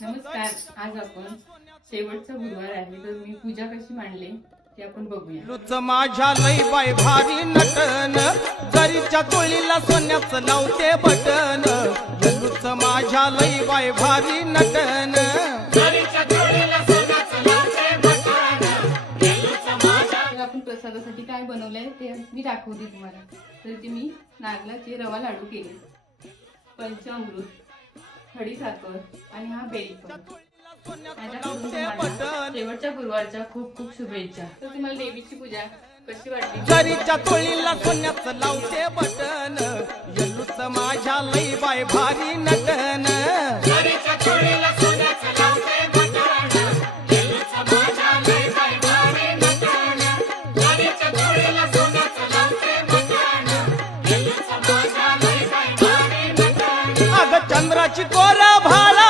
नमस्कार. आज आपण शेवटचा गुरुवार आहे, तर मी पूजा कशी मांडले ते आपण बघूया. लुच माझ्या लई बाय भारी नटन, जरीच्या चोळीला सोन्याचं लावते बटन. लुच माझ्या लई बाय भारी नटन, जरीच्या चोळीला सोन्याचं लावते बटन. तर आपण प्रसादासाठी काय बनवलंय ते मी दाखवते तुम्हाला. तर ते मी नागलाचे रवा लाडू केले, पंचामृत, खडीसाखर आणि हा बेलफळ. माझ्याकडून तुम्हाला शेवटच्या गुरुवारच्या खूप खूप शुभेच्छा. तर तुम्हाला देवीची पूजा कशी वाटली? जरीच्या चोळीला सोन्याचं लावते बटन. लुच माझ्या लई बाय भारी नटन, जरीच्या